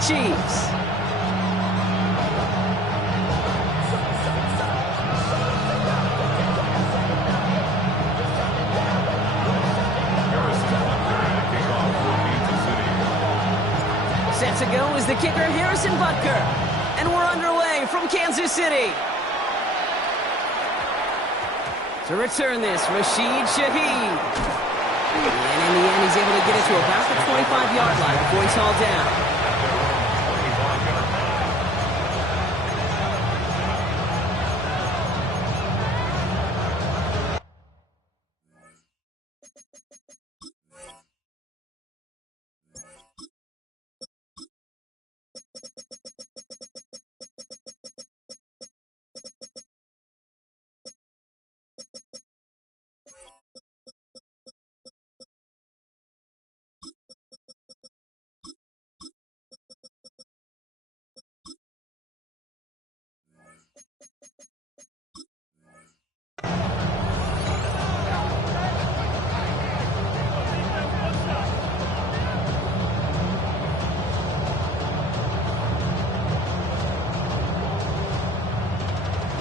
City Chiefs. Set to go is the kicker, Harrison Butker. And we're underway from Kansas City. To return this, Rashid Shaheed. And in the end, he's able to get it to about the 25-yard line before he's hauled down.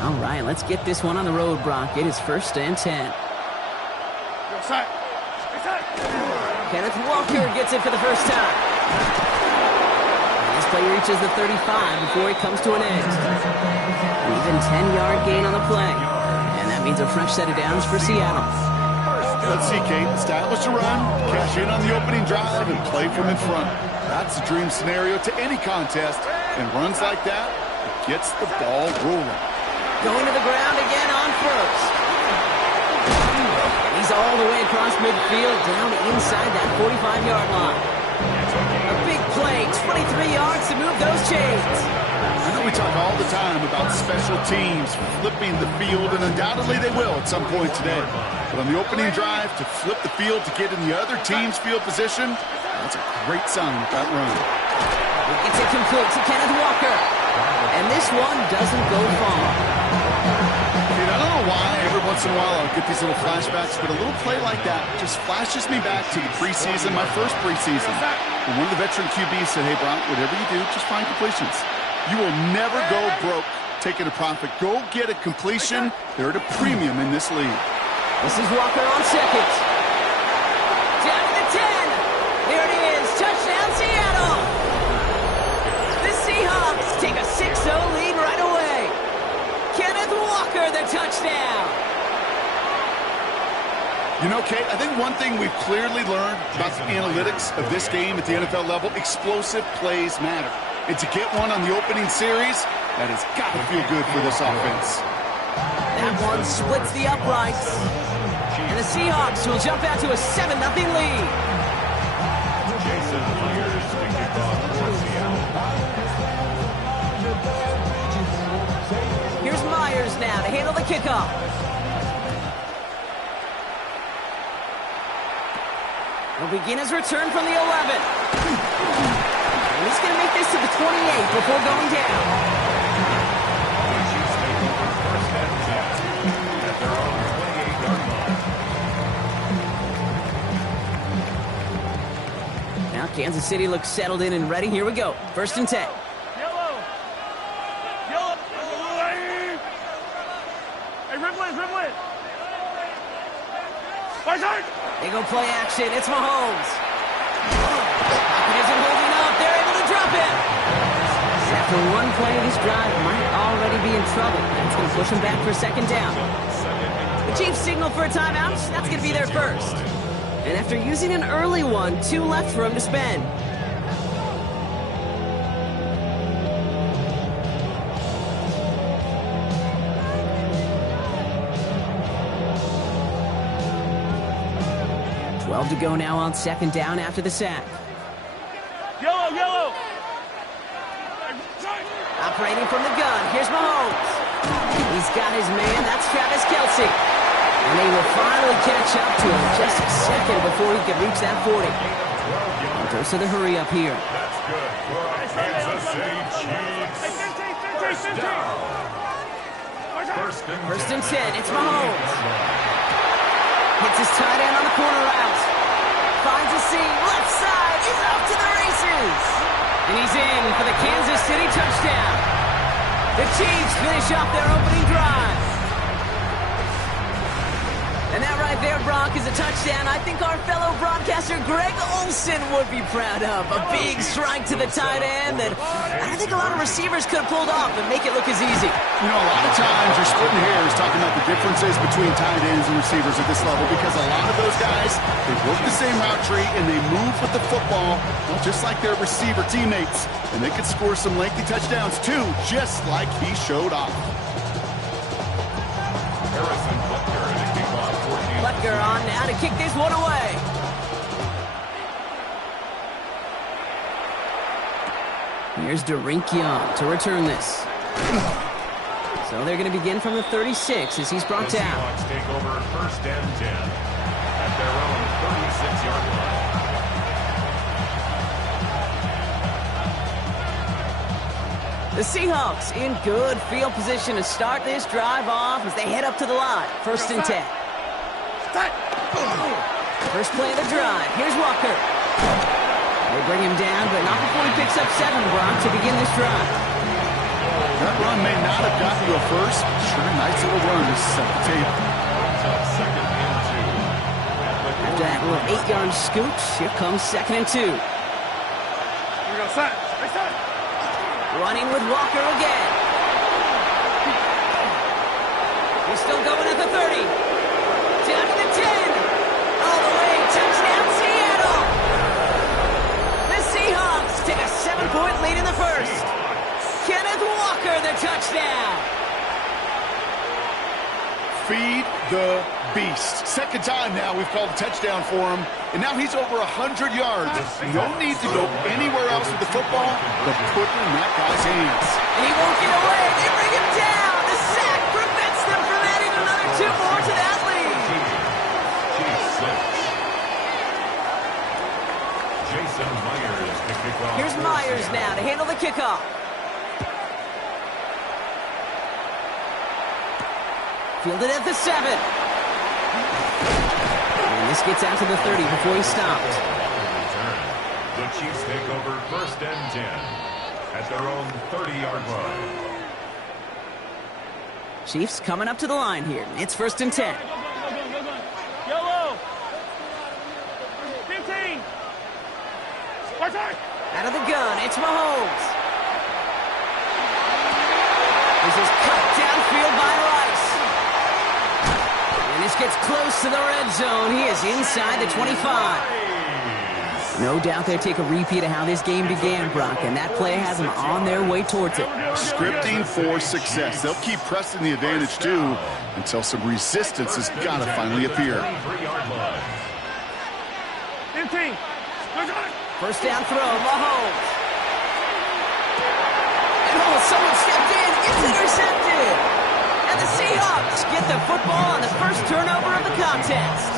All right, let's get this one on the road, Brock. It is 1st and 10. Kenneth Walker gets it for the first time. This play reaches the 35 before he comes to an end. An even 10-yard gain on the play. And that means a fresh set of downs for Seattle. Let's see, Kate. Establish a run, cash in on the opening drive, and play from in front. That's a dream scenario to any contest. And runs like that, it gets the ball rolling. Going to the ground again on first. He's all the way across midfield, down inside that 45-yard line. A big play, 23 yards to move those chains. I know we talk all the time about special teams flipping the field, and undoubtedly they will at some point today. But on the opening drive, to flip the field to get in the other team's field position, that's a great sign with that run. It's it complete to Kenneth Walker. And this one doesn't go far. Dude, I don't know why every once in a while I'll get these little flashbacks, but a little play like that just flashes me back to the preseason, my first preseason. And one of the veteran QBs said, hey, Brock, whatever you do, just find completions. You will never go broke taking a profit. Go get a completion. They're at a premium in this league. This is Walker on second. Down to the 10. There it is. Touchdown, Seattle. The Seahawks take a 6-0 lead right away. Kenneth Walker, the touchdown. You know, Kate, I think one thing we've clearly learned about the analytics of this game at the NFL level, explosive plays matter. And to get one on the opening series, that has got to feel good for this offense. That one splits the uprights. And the Seahawks will jump out to a 7-0 lead. Here's Myers now to handle the kickoff. He'll begin his return from the 11. And he's going to make this to the 28 before going down. Now Kansas City looks settled in and ready. Here we go. 1st and 10. They go play action. It's Mahomes. He isn't holding up. They're able to drop it. After one play, this drive might already be in trouble. That's going to push him back for 2nd down. The Chiefs signal for a timeout. That's going to be their first. And after using an early one, 2 left for him to spend. To go now on 2nd down after the sack. Yellow! Operating from the gun, here's Mahomes. He's got his man, that's Travis Kelce. And they will finally catch up to him just a second before he can reach that 40. Dose of the hurry up here. That's good for Kansas City Chiefs. First and 10, it's Mahomes. Hits his tight end on the corner route. Finds a seam, left side, he's off to the races. And he's in for the Kansas City touchdown. The Chiefs finish off their opening drive. And that right there, Brock, is a touchdown I think our fellow broadcaster Greg Olsen would be proud of. A big strike to the tight end that I don't think a lot of receivers could have pulled off and make it look as easy. You know, a lot of times you're splitting hairs talking about the differences between tight ends and receivers at this level because a lot of those guys, they work the same route tree and they move with the football, well, just like their receiver teammates. And they could score some lengthy touchdowns too, just like he showed off. Butker on now to kick this one away. Here's Derink Young to return this. So they're going to begin from the 36 as he's brought down. The Seahawks take over 1st and 10 at their own 36-yard line. The Seahawks in good field position to start this drive off as they head up to the line. 1st and 10. First play of the drive. Here's Walker. They bring him down, but not before he picks up 7, Brock, to begin this drive. That run may not have gotten you a first. Sure, nice little run to set the table. After that little 8-yard scooch, here comes 2nd and 2. Here we go, set. Running with Walker again. He's still going at the 30. Down to the 10. All the way. Touchdown, Seattle. The Seahawks take a 7-point lead in the first. Kenneth Walker, the touchdown. Feed the beast. Second time now we've called a touchdown for him, and now he's over 100 yards. No need to go anywhere else with the football, but put it in that guy's hands. And he won't get away. They bring him down. The sack prevents them from adding another 2 more to that lead. Jason Myers to kick off. Here's Myers now to handle the kickoff. Fielded at the 7. And this gets out to the 30 before he stopped. The Chiefs take over 1st and 10 at their own 30-yard line. Chiefs coming up to the line here. It's 1st and 10. Yellow. 15. Out of the gun, it's Mahomes. This is cut downfield by Rice. And this gets close to the red zone. He is inside the 25. No doubt they'll take a repeat of how this game began, Brock, and that play has them on their way towards it. Scripting for success. They'll keep pressing the advantage, too, until some resistance has got to finally appear. 15. First down throw, Mahomes. And someone stepped in. It's intercepted. And the Seahawks get the football on the first turnover of the contest.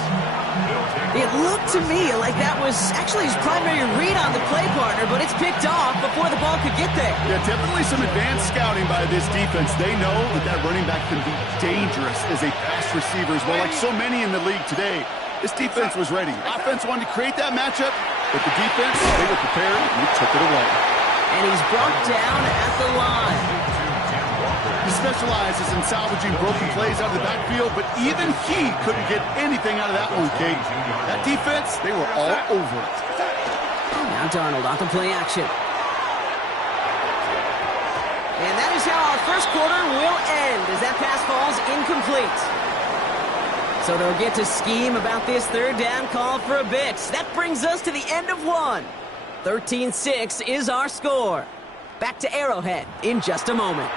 It looked to me like that was actually his primary read on the play partner, but it's picked off before the ball could get there. Yeah, definitely some advanced scouting by this defense. They know that running back can be dangerous as a pass receiver as well, like so many in the league today. This defense was ready. Offense wanted to create that matchup, but the defense, they were prepared, and they took it away. And he's brought down at the line. He specializes in salvaging broken plays out of the backfield, but even he couldn't get anything out of that one, Kate. That defense, they were all over it. Now Darnold on the play action. And that is how our first quarter will end as that pass falls incomplete. So they'll get to scheme about this 3rd down call for a bit. That brings us to the end of one. 13-6 is our score. Back to Arrowhead in just a moment.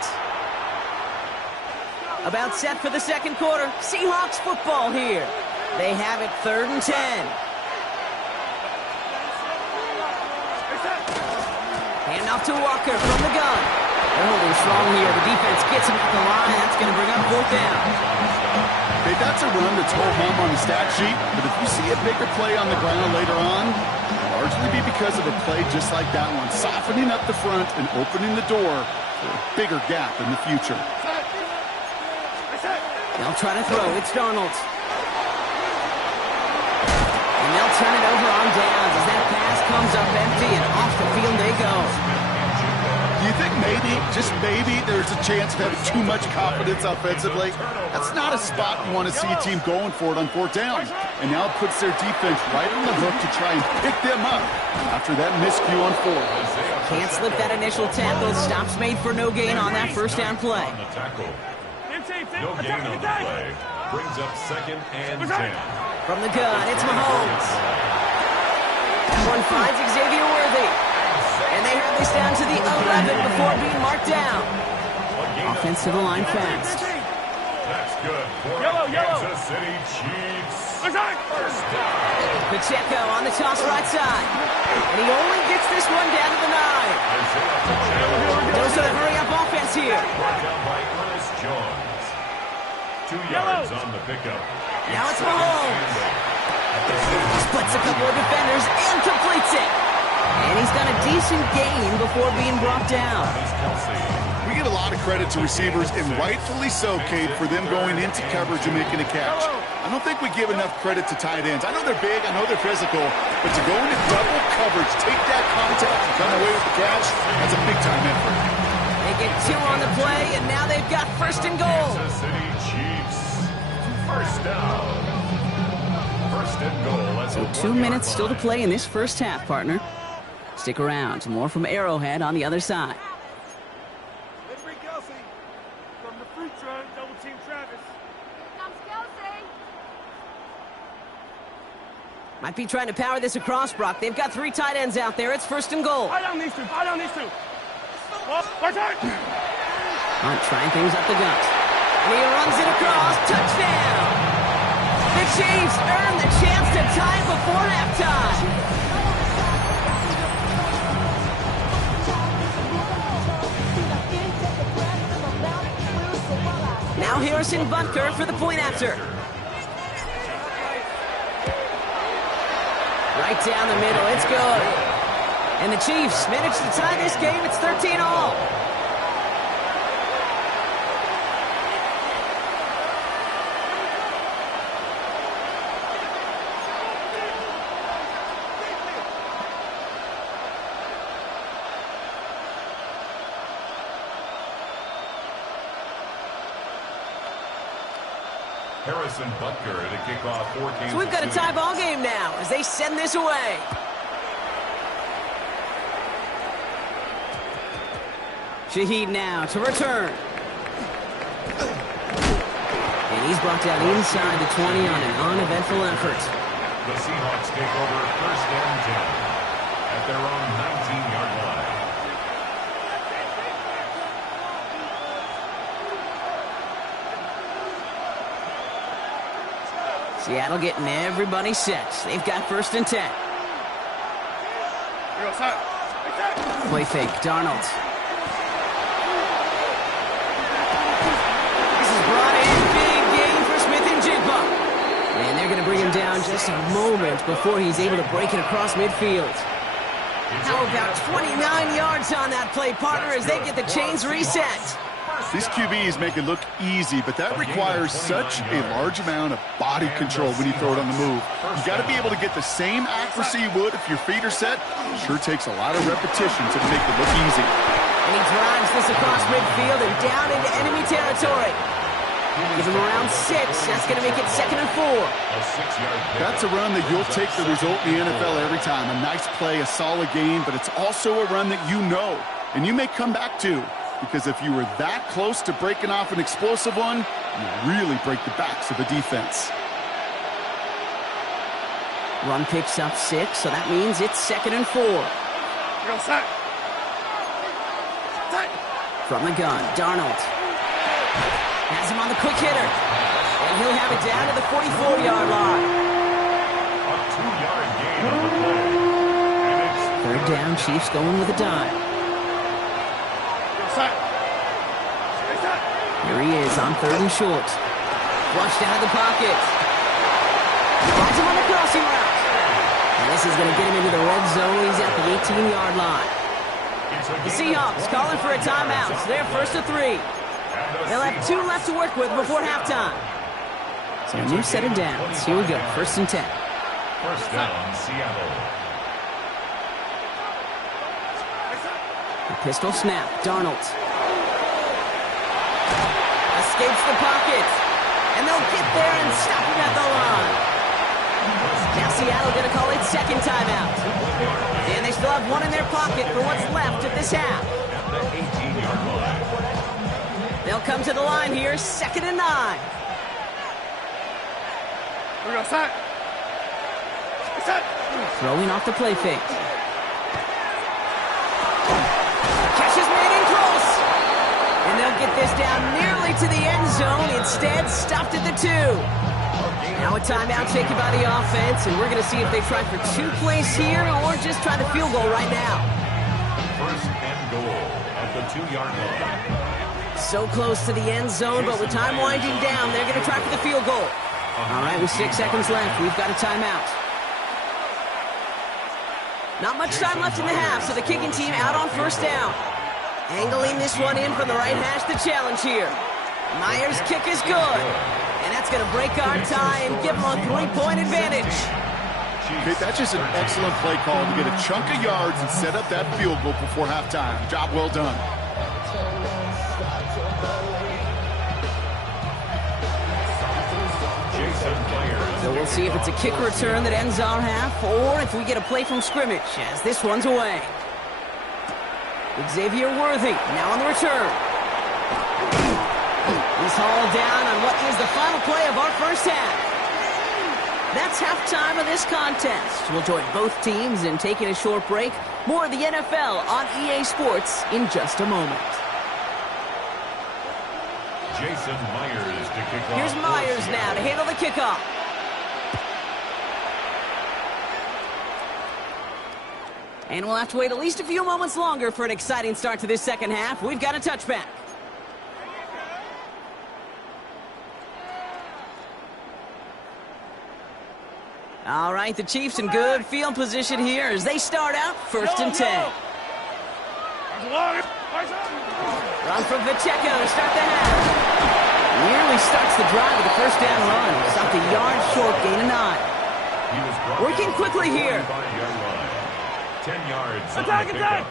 About set for the second quarter. Seahawks football here. They have it 3rd and 10. Hand off to Walker from the gun. They're holding strong here. The defense gets him at the line. That's going to bring up 4th down. Okay, that's a run that's ho-hum on the stat sheet, but if you see a bigger play on the ground later on, it'll largely be because of a play just like that one, softening up the front and opening the door for a bigger gap in the future. They'll try to throw. It's Darnold. And they'll turn it over on downs as that pass comes up empty and off the field they go. maybe, just maybe, there's a chance of having too much confidence offensively. That's not a spot you want to see a team going for it on 4th down. And now it puts their defense right on the hook to try and pick them up after that miscue on 4th. Can't slip that initial tackle. Stops made for no gain on that 1st down play. No gain on the play. Brings up 2nd and 10. From the gun, it's Mahomes. That one finds Xavier Worthy. And they have this down to the 11 before being marked down. Offensive line fast. That's good for Kansas City Chiefs. First down. Pacheco on the toss right side. And he only gets this one down to the 9. Those are the hurry-up offense here. Brought down by Ernest Jones. 2 yards on the pickup. Now it's Mahomes. Splits a couple of defenders and completes it. And he's got a decent gain before being brought down. We get a lot of credit to receivers, and rightfully so, Cade, for them going into coverage and making a catch. I don't think we give enough credit to tight ends. I know they're big, I know they're physical, but to go into double coverage, take that contact, and come away with the catch, that's a big-time effort. They get 2 on the play, and now they've got 1st and goal. Kansas City Chiefs. First down. 1st and goal. So 2 minutes still to play in this 1st half, partner. Stick around. More from Arrowhead on the other side. From the fruit truck, double team Travis. Comes Kelsey. Might be trying to power this across, Brock. They've got 3 tight ends out there. It's 1st and goal. I don't need to. Trying things up the gut. And he runs it across. Touchdown! The Chiefs earn the chance to tie it before halftime. Now Harrison Butker for the point after. Right down the middle. It's good. And the Chiefs manage to tie this game. It's 13-all. Harrison Butker to kick off for Kansas So we've got a tie ball game now as they send this away. Shaheed now to return. And he's brought down inside the 20 on an uneventful effort. The Seahawks take over 1st and 10 at their own 19-yard line. Seattle getting everybody set. They've got 1st and 10. Play fake, Darnold. This is brought in. Big gain for Smith and Jigba. And they're going to bring him down just a moment before he's able to break it across midfield. How about 29 yards on that play, partner, as they get the chains reset. These QBs make it look easy, but that requires such a large amount of body control when you throw it on the move. You got to be able to get the same accuracy you would if your feet are set. Sure takes a lot of repetition to make it look easy. And he drives this across midfield and down into enemy territory. Give him around 6. That's going to make it 2nd and 4. That's a run that you'll take the result in the NFL every time. A nice play, a solid game, but it's also a run that you know and you may come back to. Because if you were that close to breaking off an explosive one, you really break the backs of a defense. Run picks up 6, so that means it's 2nd and 4. From the gun, Darnold. Has him on the quick hitter. And he'll have it down to the 44-yard line. A 2-yard gain on the play. And it's 3rd down, Chiefs going with a dive. Here he is on 3rd and short. Flushed out of the pocket. Finds him on the crossing route. And this is going to get him into the red zone. He's at the 18-yard line. The Seahawks calling for a timeout. So they're 1st and 3. They'll have 2 left to work with before halftime. So a new set of downs. Here we go. 1st and 10. 1st down, Seattle. The Pistol snap. Darnold. Escapes the pocket. And they'll get there and stop him at the line. Now Seattle going to call it second timeout. And they still have one in their pocket for what's left of this half. At the 18-yard line. They'll come to the line here, 2nd and 9. We're going to set. Set. Throwing off the play fake. Catch is made in close. And they'll get this down nearly to the end zone. Instead, stopped at the 2. Now a timeout taken by the offense, and we're going to see if they try for 2 plays here or just try the field goal right now. First and goal at the 2-yard line. So close to the end zone, but with time winding down, they're going to try for the field goal. All right, with 6 seconds left, we've got a timeout. Not much time left in the half, so the kicking team out on first down. Angling this one in from the right hash, the challenge here. Myers' kick is good. And that's going to break our tie and give them a 3-point advantage. Okay, that's just an excellent play call to get a chunk of yards and set up that field goal before halftime. Job well done. So we'll see if it's a kick return that ends our half or if we get a play from scrimmage as this one's away. Xavier Worthy now on the return. He's hauled down on what is the final play of our first half. That's halftime of this contest. We'll join both teams in taking a short break. More of the NFL on EA Sports in just a moment. Jason Myers to kick off. Here's Myers now to handle the kickoff. And we'll have to wait at least a few moments longer for an exciting start to this second half. We've got a touchback. All right, the Chiefs in good field position here as they start out 1st and 10. Run from Pacheco to start the half. Nearly starts the drive with a first down run. Stopped a yard short, gain of 9. Working quickly here. 10 yards on the pickup.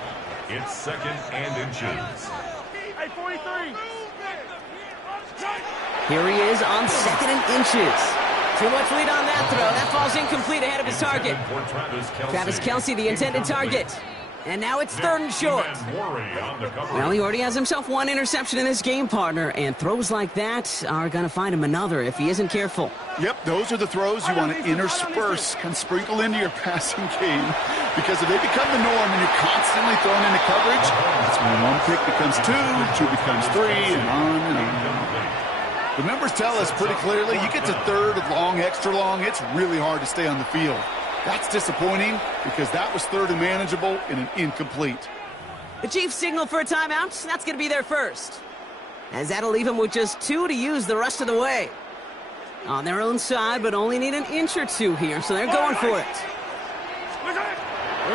It's 2nd and inches. Hey, 43. Here he is on 2nd and inches. Too much lead on that throw. That falls incomplete ahead of his target. Travis Kelce, the intended target. And now it's 3rd and short. Well, he already has himself 1 interception in this game, partner. And throws like that are going to find him another if he isn't careful. Yep, those are the throws you want to intersperse and sprinkle into your passing game. Because if they become the norm and you're constantly thrown into coverage, that's when 1 pick becomes 2, 2 becomes 3, and on and on. The numbers tell us pretty clearly, you get to 3rd long, extra long, it's really hard to stay on the field. That's disappointing because that was 3rd and manageable and an incomplete. The Chiefs signal for a timeout. That's going to be their first. As that'll leave them with just 2 to use the rest of the way. On their own side, but only need an inch or 2 here, so they're going for it.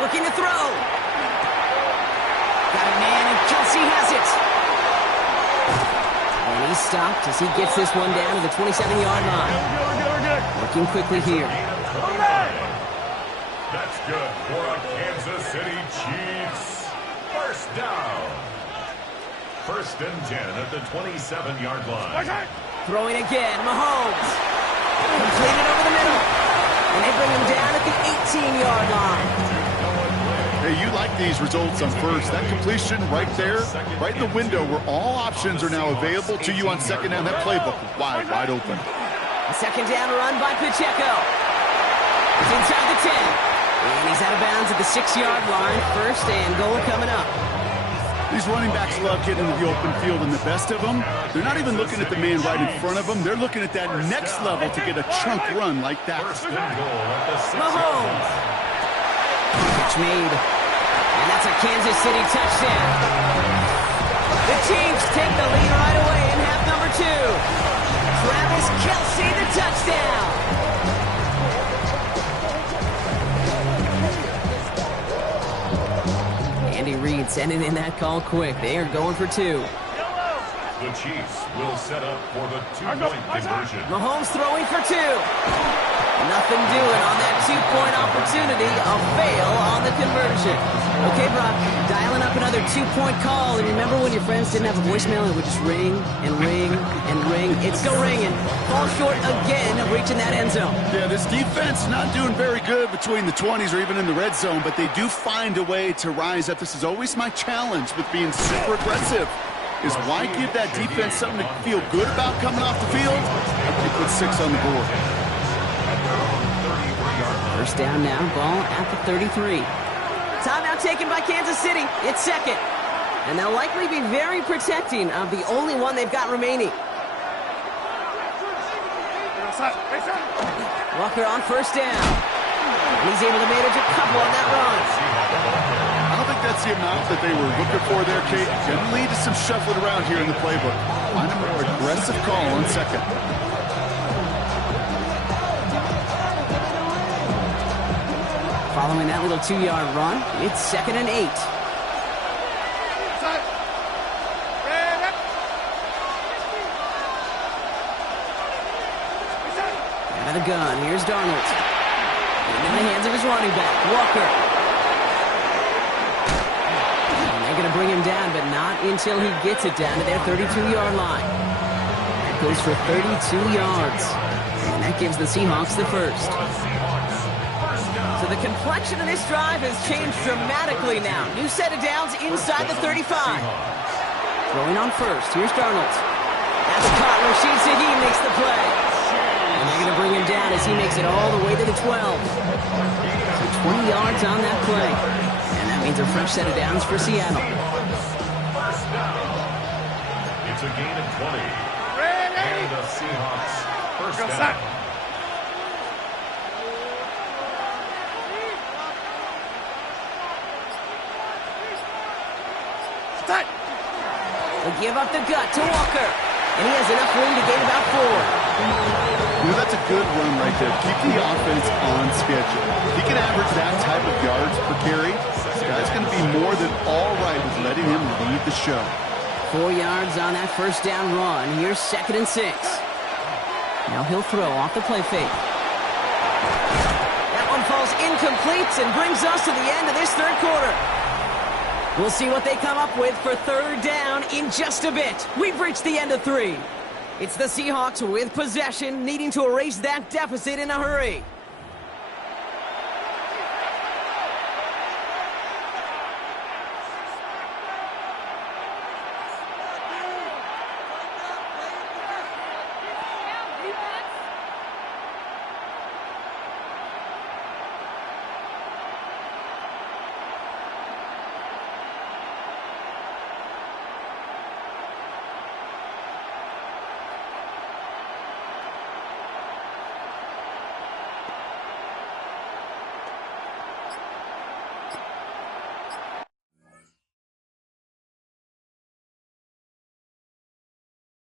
Looking to throw. Got a man, and Kelce has it. And he's stopped as he gets this one down to the 27-yard line. Working quickly here. That's good for a Kansas City Chiefs. First down. 1st and 10 at the 27-yard line. Throwing again, Mahomes. Completed over the middle. And they bring him down at the 18-yard line. Hey, you like these results on first. That completion right there, right in the window where all options are now available to you on 2nd down. That playbook wide open. A 2nd down run by Pacheco. It's inside the 10. And he's out of bounds at the 6-yard line. 1st and goal coming up. These running backs love getting into the open field, and the best of them, they're not even looking at the man right in front of them. They're looking at that next level to get a chunk run like that. Mahomes. Catch made. And that's a Kansas City touchdown. The Chiefs take the lead right away in half number 2. Travis Kelce, the touchdown. Andy Reid sending in that call quick. They are going for 2. The Chiefs will set up for the 2-point conversion. Mahomes throwing for 2. Nothing doing on that two-point opportunity. A fail on the conversion. Okay, Brock, dialing up another two-point call. And remember when your friends didn't have a voicemail and it would just ring and ring and ring? It's still ringing. Fall short again of reaching that end zone. Yeah, this defense not doing very good between the 20s or even in the red zone, but they do find a way to rise up. This is always my challenge with being super aggressive, is why give that defense something to feel good about coming off the field? They put 6 on the board. First down now, ball at the 33. Timeout taken by Kansas City. It's second. And they'll likely be very protecting of the only one they've got remaining. Walker on first down. And he's able to manage a couple on that run. I don't think that's the amount that they were looking for there, Kate. Going to lead to some shuffling around here in the playbook. Find a more aggressive call on second. Following that little 2-yard run, it's 2nd and 8. Out of the gun, here's Darnold. In the hands of his running back, Walker. And they're going to bring him down, but not until he gets it down to their 32-yard line. That goes for 32 yards. And that gives the Seahawks the first. So the complexion of this drive has changed dramatically now. New set of downs inside the 35. Throwing on first. Here's Darnold. At the caught, Rashid Shaheed makes the play. And they're going to bring him down as he makes it all the way to the 12. So 20 yards on that play. And that means a fresh set of downs for Seattle. First down. It's a gain of 20. And the Seahawks first down. They give up the gut to Walker. And he has enough room to gain about 4. You know, that's a good run right there. Keep the offense on schedule. If he can average that type of yards per carry, this guy's going to be more than all right with letting him lead the show. 4 yards on that first down run. Here's 2nd and 6. Now he'll throw off the play fake. That one falls incomplete and brings us to the end of this third quarter. We'll see what they come up with for third down in just a bit. We've reached the end of 3. It's the Seahawks with possession, needing to erase that deficit in a hurry.